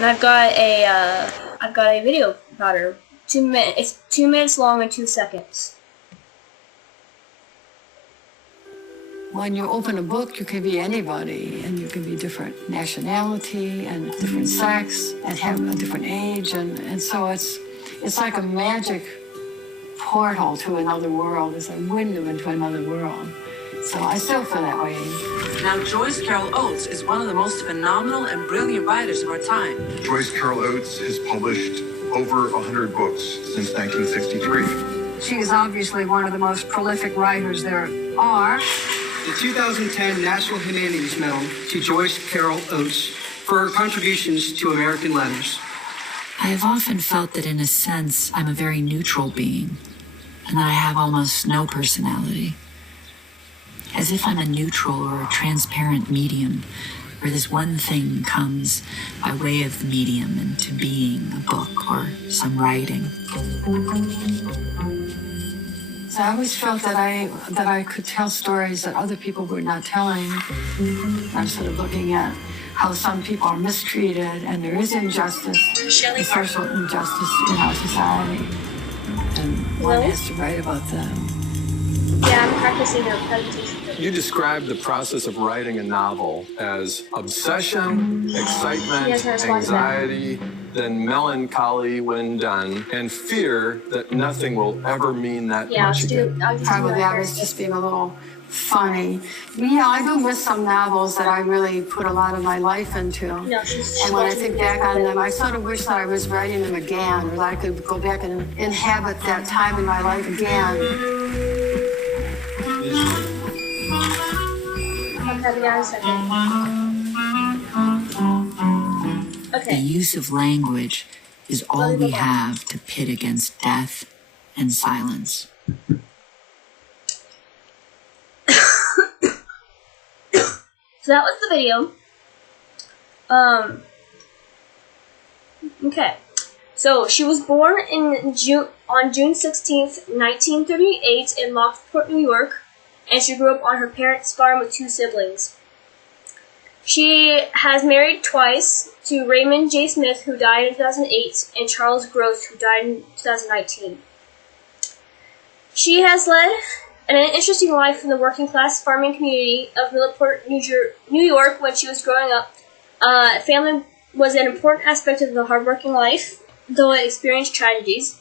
and I've got a video about her. 2 minutes. It's 2 minutes long and 2 seconds. When you open a book, you can be anybody, and you can be different nationality and different sex and have a different age, and so it's like a magic portal to another world. It's a window into another world. So I still feel that way. Now, Joyce Carol Oates is one of the most phenomenal and brilliant writers of our time. Joyce Carol Oates has published over 100 books since 1963. She is obviously one of the most prolific writers there are. The 2010 National Humanities Medal to Joyce Carol Oates for her contributions to American letters. I have often felt that in a sense I'm a very neutral being, and that I have almost no personality. As if I'm a neutral or a transparent medium, where this one thing comes by way of the medium into being a book or some writing. So I always felt that I could tell stories that other people were not telling. I'm sort of looking at how some people are mistreated and there is injustice, and social injustice in our society. And one has to write about that. Yeah, I'm practicing a presentation. You described the process of writing a novel as obsession, excitement, anxiety, then melancholy when done, and fear that nothing will ever mean that much again. Probably I was just being a little funny. Yeah, I do miss some novels that I really put a lot of my life into. And when I think back on them, I sort of wish that I was writing them again, or that I could go back and inhabit that time in my life again. The use of language is all we have to pit against death and silence. So that was the video. Okay. So she was born on June 16th, 1938 in Lockport, New York, and she grew up on her parents' farm with 2 siblings. She has married twice, to Raymond J. Smith, who died in 2008, and Charles Gross, who died in 2019. She has led an interesting life in the working-class farming community of Milleport, New York. When she was growing up, family was an important aspect of the hardworking life, though it experienced tragedies.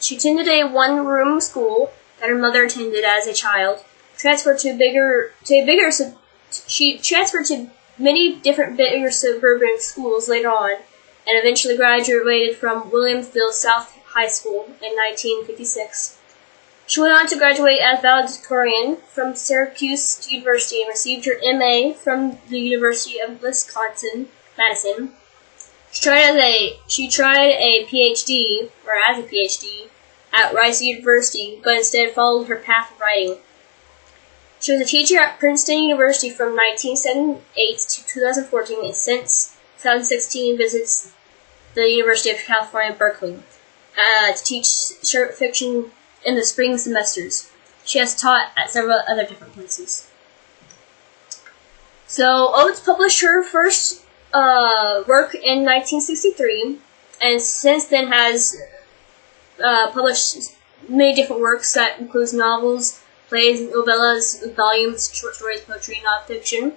She attended a one-room school that her mother attended as a child. She transferred to many different bigger suburban schools later on, and eventually graduated from Williamsville South High School in 1956. She went on to graduate as valedictorian from Syracuse University and received her MA from the University of Wisconsin-Madison. She tried a PhD at Rice University, but instead followed her path of writing. She was a teacher at Princeton University from 1978 to 2014, and since 2016 visits the University of California, Berkeley, to teach short fiction in the spring semesters. She has taught at several other different places. So Oates published her first work in 1963, and since then has published many different works that includes novels, plays, novellas, volumes, short stories, poetry, nonfiction.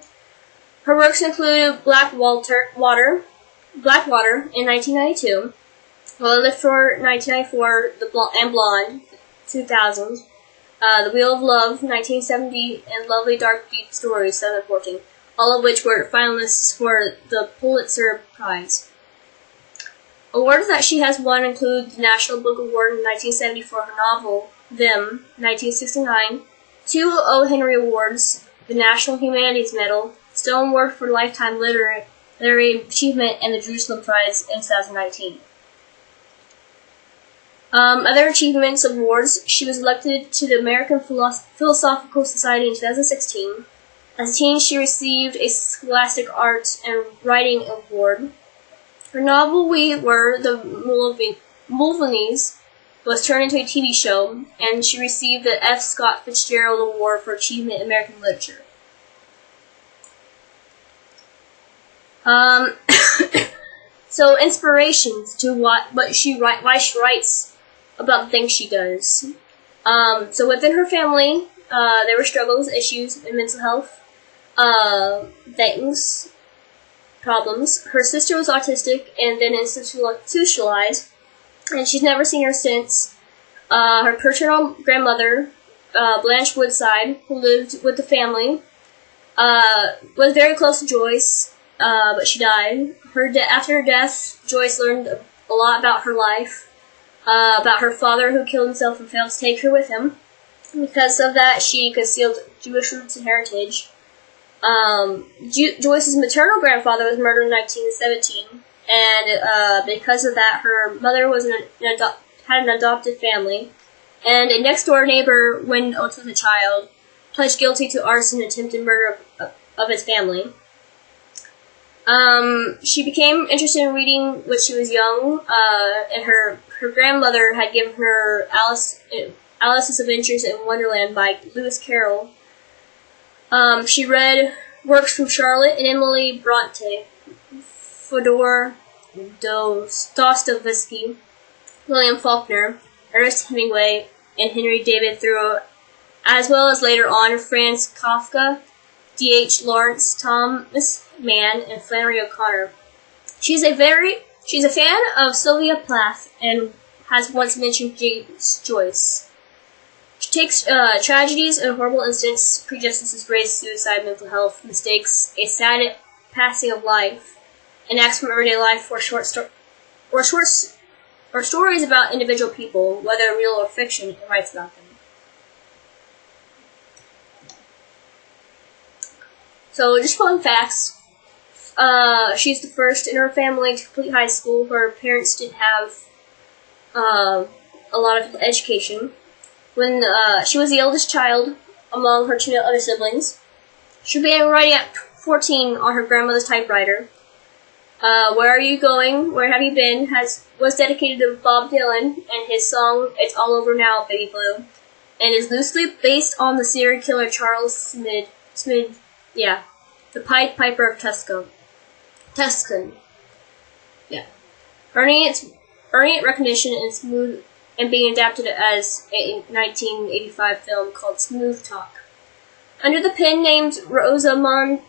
Her works include Blackwater in 1992, Lilith for 1994, and Blonde, 2000, The Wheel of Love, 1970, and Lovely Dark Deep Stories, 2014, all of which were finalists for the Pulitzer Prize. Awards that she has won include the National Book Award in 1970 for her novel, Them, 1969, 2 O. Henry Awards, the National Humanities Medal, Stone Award for Lifetime Literary Achievement, and the Jerusalem Prize in 2019. Other achievements awards: she was elected to the American Philosophical Society in 2016. As a teen, she received a Scholastic Arts and Writing Award. Her novel We Were the Mulvaney's was turned into a TV show, and she received the F. Scott Fitzgerald Award for Achievement in American Literature. So inspirations to why she writes about the things she does. So within her family, there were struggles, issues, and mental health problems. Her sister was autistic and then institutionalized, and she's never seen her since. Her paternal grandmother, Blanche Woodside, who lived with the family, was very close to Joyce, but she died. After her death, Joyce learned a lot about her life, about her father who killed himself and failed to take her with him. Because of that, she concealed Jewish roots and heritage. Joyce's maternal grandfather was murdered in 1917, and because of that, her mother was had an adopted family. And a next-door neighbor, when Oates was a child, pledged guilty to arson and attempted murder of his family. She became interested in reading when she was young, and her grandmother had given her Alice's Adventures in Wonderland by Joyce Carol. She read works from Charlotte and Emily Bronte, Fyodor Dostoevsky, William Faulkner, Ernest Hemingway, and Henry David Thoreau, as well as later on Franz Kafka, D.H. Lawrence, Thomas Mann, and Flannery O'Connor. She's a fan of Sylvia Plath and has once mentioned James Joyce. She takes tragedies and horrible incidents, prejudices, race, suicide, mental health, mistakes, a sad passing of life, and acts from everyday life for stories about individual people, whether real or fiction, and writes about them. So, just fun facts. She's the first in her family to complete high school. Her parents didn't have a lot of education. When she was the eldest child among her two other siblings, she began writing at 14 on her grandmother's typewriter. Where Are You Going? Where Have You Been? was dedicated to Bob Dylan and his song It's All Over Now, Baby Blue, and is loosely based on the serial killer Charles Smith, the Pied Piper of Tuscan. Yeah. Earning its recognition and being adapted as a 1985 film called Smooth Talk. Under the pen names Rosamund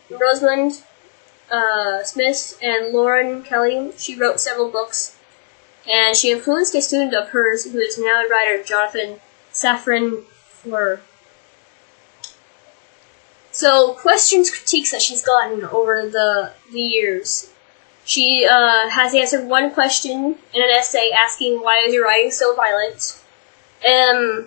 Smith and Lauren Kelly, she wrote several books, and she influenced a student of hers who is now a writer, Jonathan Safran Foer. So, questions, critiques that she's gotten over the years. She has answered one question in an essay asking, "Why is your writing so violent?" In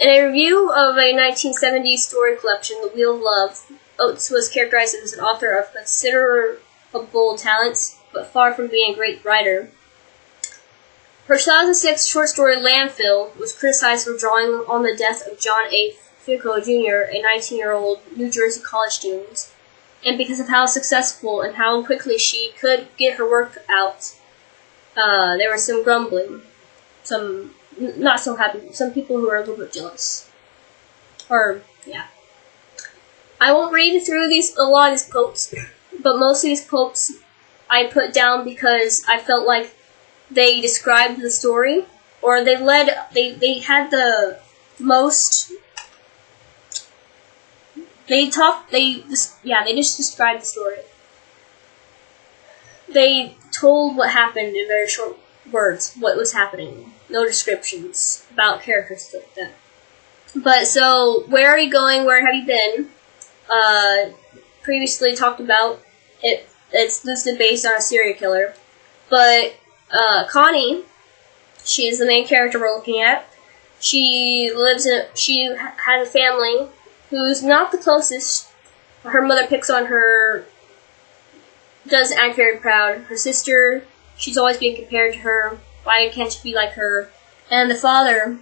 a review of a 1970s story collection, The Wheel of Love, Oates was characterized as an author of considerable talents, but far from being a great writer. Her 2006 short story Landfill was criticized for drawing on the death of John A. Fico Jr., a 19-year-old New Jersey college student, and because of how successful and how quickly she could get her work out, there was some grumbling, some not so happy, some people who were a little bit jealous. I won't read through a lot of these quotes, but most of these quotes I put down because I felt like they described the story, or they had the most. They just described the story. They told what happened in very short words, what was happening. No descriptions about characters like that. But so, Where Are You Going? Where Have You Been? Previously talked about it. It's loosely based on a serial killer. But Connie, she is the main character we're looking at. She has a family who's not the closest. Her mother picks on her, doesn't act very proud. Her sister, she's always being compared to her. Why can't she be like her? And the father,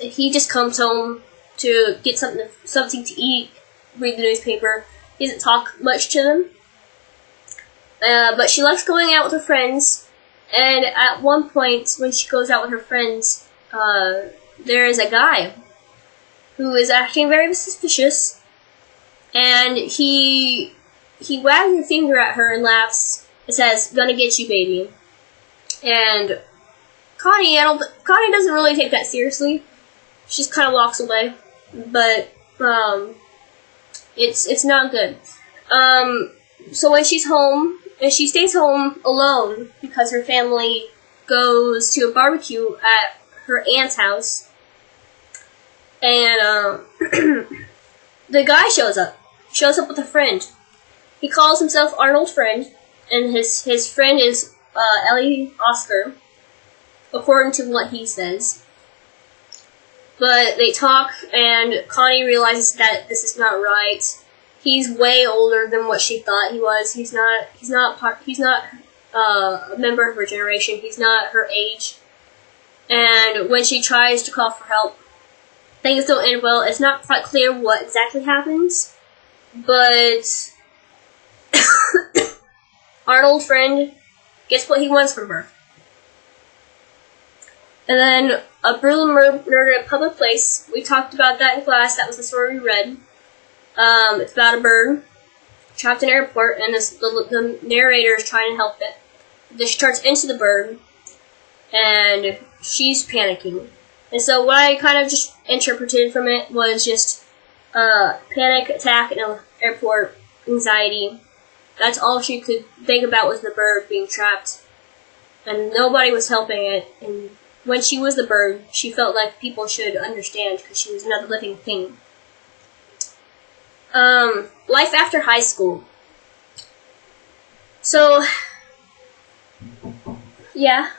he just comes home to get something to eat, read the newspaper. He doesn't talk much to them. But she likes going out with her friends. And at one point, when she goes out with her friends, there is a guy who is acting very suspicious, and he wags a finger at her and laughs, It says, "Gonna get you, baby." And Connie doesn't really take that seriously. She just kind of walks away. But it's not good. So when she's home, and she stays home alone because her family goes to a barbecue at her aunt's house, and the guy shows up with a friend. He calls himself Arnold Friend, and his friend is Ellie Oscar, according to what he says. But they talk, and Connie realizes that this is not right. He's way older than what she thought he was. He's not a member of her generation. He's not her age. And when she tries to call for help, things don't end well. It's not quite clear what exactly happens, but Arnold Friend gets what he wants from her. And then a brutal murder in a public place. We talked about that in class. That was the story we read. It's about a bird trapped in an airport, and the narrator is trying to help it. Then she turns into the bird, and she's panicking. And so what I kind of just interpreted from it was just panic attack in an airport, anxiety. That's all she could think about was the bird being trapped, and nobody was helping it. And when she was the bird, she felt like people should understand because she was another living thing. Life after high school. So, yeah.